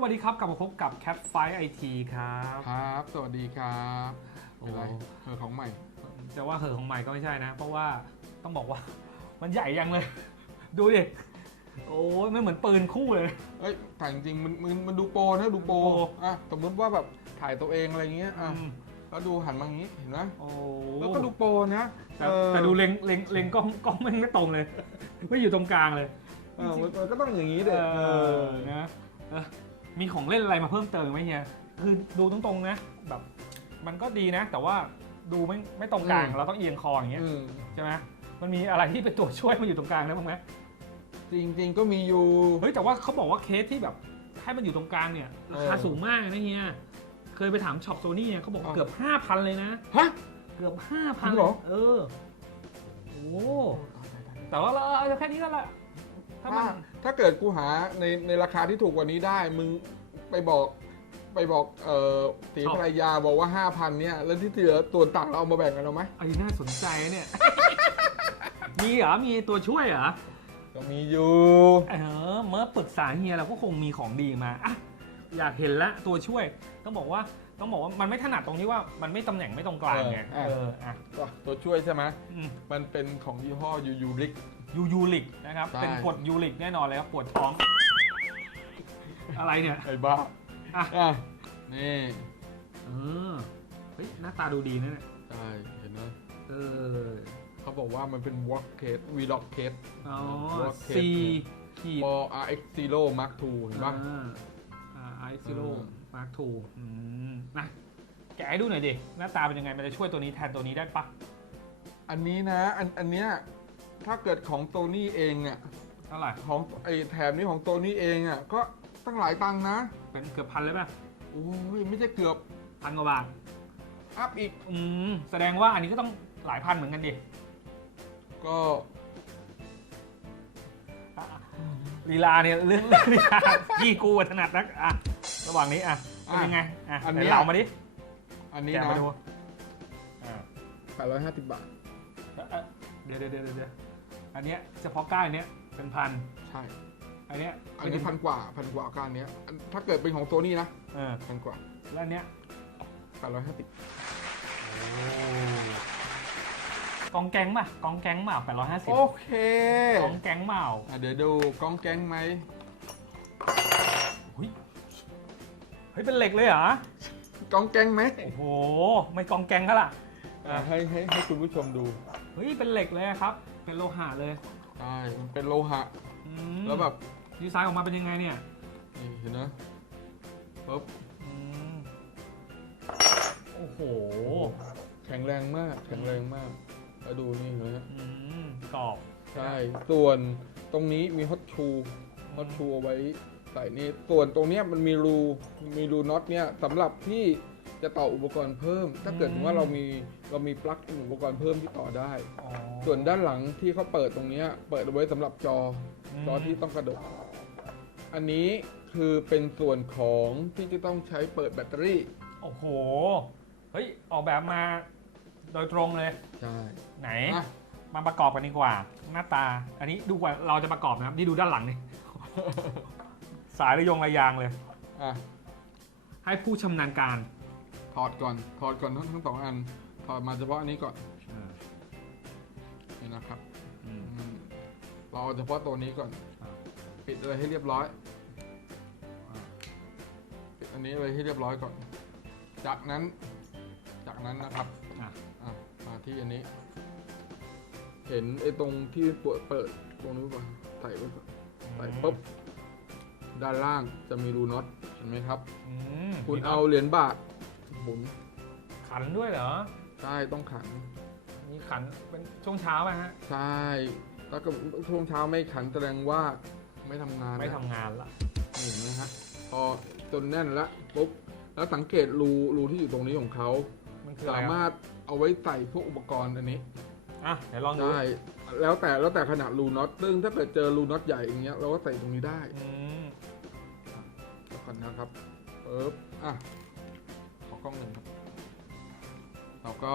วัสดีครับกลับมาพบกับ Cat f i ไอทีครับครับ สวัสดีครับโอ้เป็นไรเออของใหม่ จะว่าเหอะของใหม่ก็ไม่ใช่นะ เพราะว่าต้องบอกว่ามันใหญ่ยังเลย ดูดิโอ้ยไม่เหมือนปืนคู่เลยเอ้ยแต่จริงๆมันมันมันดูโปรนะดูโปรดูโปรอะสมมติว่าแบบถ่ายตัวเองอะไรเงี้ยอะอืมแล้วดูหันมาอย่างงี้เห็นไหมโอ้แล้วก็ดูโปรนะแต่เออแต่ดูเล็งเล็งเล็งกล้องกล้องมันไม่ตรงเลยไม่อยู่ตรงกลางเลยเออมันมันก็ต้องอย่างนี้เด็เออนะเออ มีของเล่นอะไรมาเพิ่มเติมไหมเฮียคือดูตรงๆนะแบบมันก็ดีนะ แต่ว่าดูไม่ไม่ตรงกลางเราต้องเอียงคออย่างเงี้ยอืมใช่ไหมมันมีอะไรที่เป็นตัวช่วยมันอยู่ตรงกลางได้บ้างไหมจริงๆก็มีอยู่ เฮ้ยแต่ว่าเขาบอกว่าเคสที่แบบให้มันอยู่ตรงกลางเนี่ยราคาเออสูงมากนะเฮียเคยไปถามช็อปโซนี่เนี่ยเขาบอกอ้าวเกือบห้าพันเลยนะ ฮะ เกือบห้าพัจนริงเหรอ เออ โอ้ แต่ว่าเราเอาแค่นี้ก็ละถ้ามัถ้าน ถ้าเกิดกูหาในในราคาที่ถูกกว่านี้ได้ มึงไปบอกไปบอกเอ่อสีภรรยาบอกว่า 5,000เนี่ย แล้วที่เหลือตัวต่างเราเอามาแบ่งกันเอาไหมอันนี้น่าสนใจนะเนี่ย มีเหรอ มีตัวช่วยเหรอ ก็มีอยู่ เออ เมื่อปรึกษาเฮียเราก็คงมีของดีมาอะอยากเห็นละตัวช่วย ต้องบอกว่าต้องบอกว่ามันไม่ถนัดตรงที่ว่ามันไม่ตำแหน่งไม่ตรงกลางไง เอออะก็ตัวช่วยใช่ไหมอืมมันเป็นของยี่ห้อยูยูริก ยูยูริกนะครับ ใช่ เป็นกรดยูริกแน่นอนเลยครับปวดท้อง อะไรเนี่ย ไอ้บ้าอะ อะนี่เออเฮ้ยหน้าตาดูดีนะเนี่ยใช่เห็นไหมเออเขาบอกว่ามันเป็น walk case vlog case อ๋อ Work case ซี ขีด for RX Zero Mark II เห็นปะอ่าไอซิโร่อืม มาร์คทูนะแกะให้ดูหน่อยดิ หน้าตาเป็นยังไง มันจะช่วยตัวนี้แทนตัวนี้ได้ปะอันนี้นะ อันอันเนี้ย ถ้าเกิดของโตนี่เองอะเท่าไหร่ของไอ้แถมนี้ของโตนี่เองอะก็ตั้งหลายตังค์นะ เป็นเกือบพันเลยป่ะโอ้ยไม่ใช่เกือบพันกว่าบาทอัพอีกอืมแสดงว่าอันนี้ก็ต้องหลายพันเหมือนกันดิก็อะลีลาเนี่ยเรื่องเรื่องลีลาพี่กูอะถนัดนักอะระหว่างนี้อะเป็นยังไงอะอันเดี๋เนี้ยวยเรามาดิอันนี้แกะนะมาดูอ่า850บาทเอ่อเดี๋ยวเดี๋ยวเดี๋ยวเดี๋ยว อันเนี้ยเฉพาะก้านเนี้ยเป็นพันใช่ อันเนี้ยอันนี้พันกว่าพันกว่าการเนี้ยอันถ้าเกิดเป็นของโตนี่นะเออพันกว่าแล้วอันเนี้ย850กองแก๊งป่ะกองแก๊งเปล่าแปดร้อยห้าสิบโอเคกองแก๊งเปล่าอะเดี๋ยวดูกล้องแก๊งไหมเฮ้ยเฮ้ยเป็นเหล็กเลยเหรอ กล้องแก๊งไหมโอ้โห ไม่กองแก๊งก็ล่ะอะให้ให้ให้คุณผู้ชมดู เฮ้ยเป็นเหล็กเลยครับ เป็นโลหะเลยใช่มันเป็นโลหะ อืมแล้วแบบดีไซน์ออกมาเป็นยังไงเนี่ยนี่เห็นนะปุ๊บอืมโอ้โหแข็งแรงมากแข็งแรงมากแล้วดูนี่เห็นไหมอืมกรอบใช่ส่วนตรงนี้มีฮอตชูฮอตชูเอาไว้ใส่นี่ส่วนตรงเนี้ยมันมีรูมีรูน็อตเนี่ยสำหรับที่ จะต่ออุปกรณ์เพิ่ม ถ้าเกิดว่าเรามีเรามีปลั๊กอินอุปกรณ์เพิ่มที่ต่อได้ อ๋อ ส่วนด้านหลังที่เขาเปิดตรงเนี้ยเปิดเอาไว้สำหรับจอม จอที่ต้องกระดก อันนี้คือเป็นส่วนของที่จะต้องใช้เปิดแบตเตอรี่โอ้โห เฮ้ย ออกแบบมาโดยตรงเลย ใช่ไหน อะมาประกอบกันดีกว่า หน้าตา อันนี้ดูกว่าเราจะประกอบนะครับ ที่ดูด้านหลังนี่ สายระยงระยางเลย อะให้ผู้ชำนาญการ ถอดก่อน ถอดก่อนทั้งทั้งสองอัน ถอดมาเฉพาะอันนี้ก่อนนี่นะครับอืมอืมเราเอาเฉพาะตัวนี้ก่อนครับปิดอะไรให้เรียบร้อยปิดอันนี้อะไรให้เรียบร้อยก่อน จากนั้น จากนั้นนะครับ อะอะมาที่อันนี้ เห็นไอ้ตรงที่เปิดเปิดตรงนี้ก่อนใส่ไว้ก่อนใส่ปุ๊บ ด้านล่างจะมีรูน็อตเห็นไหมครับ อืมคุณเอาเหรียญบาท หมุนขันด้วยเหรอ ใช่ต้องขัน มีขันเป็นช่วงเช้าไหมฮะ ใช่แล้วก็ช่วงเช้าไม่ขันแสดงว่าไม่ทำงานไม่นะทำงานละเห็นไหมฮะพอจนแน่นแล้วปุ๊บแล้วสังเกตรูรูที่อยู่ตรงนี้ของเขามันคืออะไรสาอะมารถเอาไว้ใส่พวกอุปกรณ์อันนี้ อะเดี๋ยวลองดูได้แล้วแต่แล้วแต่ขนาดรูน็อตซึ่งถ้าเกิดเจอรูน็อตใหญ่อย่างเงี้ยเราก็ใส่ตรงนี้ได้อืมแล้วก่อนนะครับปึ๊บอะขอ กล้องหนึ่งครับ เราก็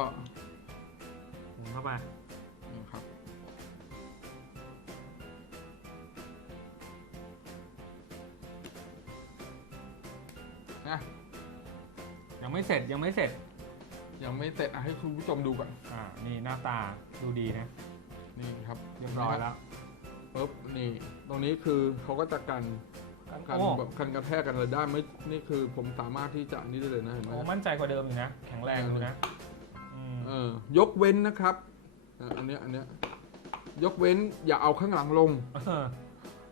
หมุนเข้าไปนี่ครับ นะ ยังไม่เสร็จยังไม่เสร็จ ยังไม่เสร็จอะให้คุณผู้ชมดูก่อน อ่า นี่หน้าตาดูดีนะ นี่ครับเรียบร้อยแล้วปุ๊บนี่ ตรงนี้คือเขาก็จะกัน กันโอ้แบบกันกระแทกกันเลยได้ไม่นี่คือผมสามารถที่จะนี่ได้เลยนะเห็นไหมโอ้มั่นใจกว่าเดิมอยู่นะ แข็งแรงอยู่นะอืมเออยกเว้นนะครับอะอันเนี้ยอันเนี้ยยกเว้นอย่าเอาข้างหลังลง เออ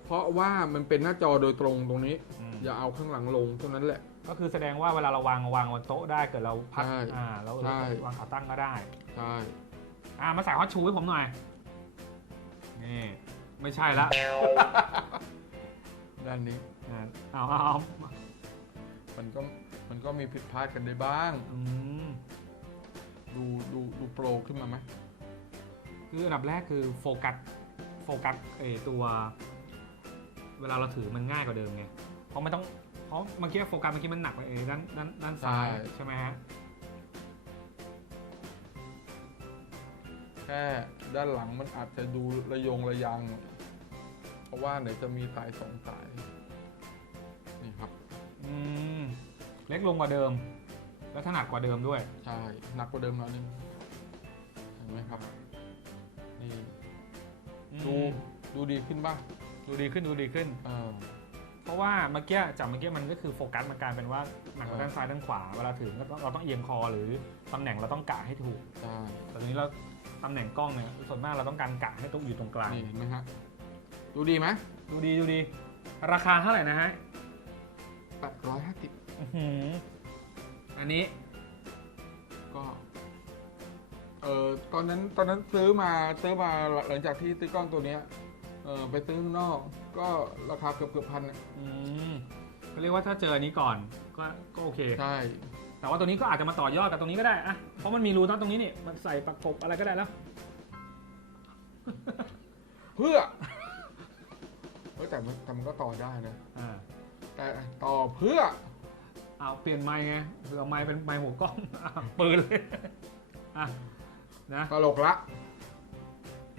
เพราะว่ามันเป็นหน้าจอโดยตรงตรงนี้ อืมอย่าเอาข้างหลังลงเท่านั้นแหละ ก็คือแสดงว่าเวลาเราวางวางบนโต๊ะได้เกิดเราพักใช่อ่าเราใช่ วางขาตั้งก็ได้ ใช่อ่ามาใส่ฮอตชูให้ผมหน่อย นี่ ไม่ใช่ละ ด้านนี้อ่าเอาเอาเอามันก็มันก็มีผิดพลาดกันได้บ้าง อืมดูดูดูโปรขึ้นมาไหมคืออันดับแรกคือโฟกัสโฟกัสเออตัว เวลาเราถือมันง่ายกว่าเดิมไงเพราะไม่ต้องเพราะเมื่อกี้โฟกัสเมื่อกี้มันหนักไปเออด้านด้านด้านซ้ายใช่ไหมฮะแค่ด้านหลังมันอาจจะดูระยงระยางหน่อยเพ ราะว่าไหนจะมีสายสองสายนี่ครับ อืมเล็กลงกว่าเดิม แล้วถนัดกว่าเดิมด้วย ใช่หนักกว่าเดิมหน่อยนึงเห็นไหมครับนี่ดูดูดีขึ้นบ้างดูดีขึ้นดูดีขึ้น เออ เพราะว่าเมื่อกี้จากเมื่อกี้มันก็คือโฟกัสมันกลายเป็นว่าหนักกว่าเออด้านซ้ายด้านขวาเวลาถือก็ต้องเราต้องเอียงคอหรือตำแหน่งเราต้องกะให้ถูก ใช่แต่ทีนี้เราตำแหน่งกล้องเนี่ยส่วนมากเราต้องการกะให้ตรงอยู่ตรงกลางนี่เห็นไหมฮะ ดูดีไหมดูดีดูดี ราคาเท่าไหร่นะฮะแปดร้อยห้าสิบอื้อหืออันนี้ ก็ เออตอนนั้นตอนนั้นซื้อมาซื้อมาหลังจากที่ซื้อกล้องตัวเนี้ย เออไปซื้อข้างนอก ก็ราคาเกือบเกือบพันอะอืมก็เรียกว่าถ้าเจออันนี้ก่อนก็ก็โอเค ใช่ แต่ว่าตัวนี้ก็อาจจะมาต่อยอดกับตรงนี้ก็ได้อะเพราะมันมีรูน็อตตรงนี้นี่ มันใส่ประกบอะไรก็ได้แล้ว เพื่อ เฮ้ยแต่มันแต่มันก็ต่อได้นะ อ่าแต่ต่อเพื่อ เอาเปลี่ยนไม้ไงเผื่อไม้เป็นไม้หัวกล้องอะปืนเลยอะนะตลกละ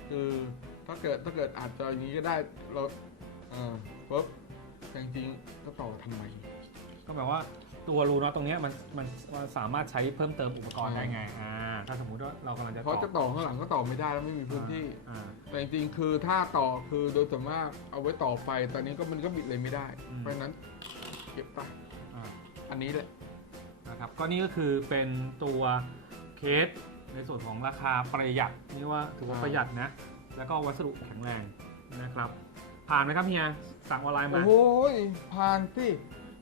คือถ้าเกิดถ้าเกิดอาจจะอย่างนี้ก็ได้เราเออปุ๊บแต่จริงๆก็ต่อทำไมก็แบบว่า ตัวรูน็อตตรงเนี้ยมันมันมันสามารถใช้เพิ่มเติมอุปกรณ์ได้ไงอ่าถ้าสมมุติว่าเรากำลังจะเพราะจะต่อข้างหลังก็ต่อไม่ได้แล้วไม่มีพื้นที่ อ่าแต่จริงๆ คือถ้าต่อคือโดยส่วนมากเอาไว้ต่อไฟตอนนี้ก็มันก็บิดเลยไม่ได้ เพราะฉะนั้นเก็บไปอ่า อันนี้แหละ นะครับก็นี่ก็คือเป็นตัวเคสในส่วนของราคาประหยัดนี่ว่าถือว่าประหยัดนะ แล้วก็วัสดุแข็งแรงนะครับ ผ่านไหมครับเฮียสั่งออนไลน์มาโอ้ยผ่านสิ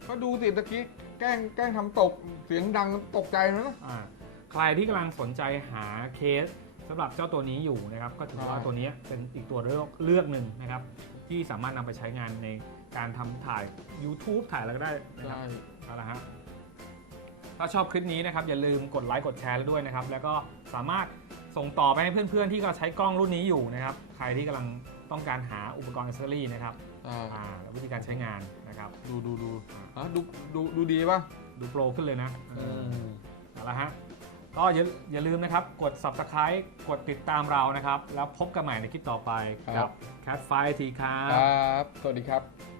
ก็ดูสิตะกี้แก ล้งแกล้งทำตกเสียงดังตกใจนะ อ่าใครที่กำลังสนใจหาเคสสำหรับเจ้าตัวนี้อยู่นะครับ ก็ถือว่าใช่ ตัวนี้เป็นอีกตัวเลือกเลือกหนึ่งนะครับ ที่สามารถนำไปใช้งานในการทำถ่าย YouTube ถ่ายอะไรก็ได้นะครับ ใช่ เอาละฮะ ถ้าชอบคลิปนี้นะครับ อย่าลืมกดไลค์กดแชร์แล้วด้วยนะครับ แล้วก็สามารถ ส่งต่อไปให้เพื่อนๆที่กำลังใช้กล้องรุ่นนี้อยู่นะครับ ใครที่กำลังต้องการหาอุปกรณ์อิสเซอรี่นะครับใช่อ่าและวิธีการใช้งานนะครับ ดูดูดูอะดูดูดูดีป่ะดูโปรขึ้นเลยนะเออมเอาละฮะก็อย่าอย่าลืมนะครับ กด subscribe กดติดตามเรานะครับ แล้วพบกันใหม่ในคลิปต่อไปกับ Cat f i ทีครัคบรับ สวัสดีครับ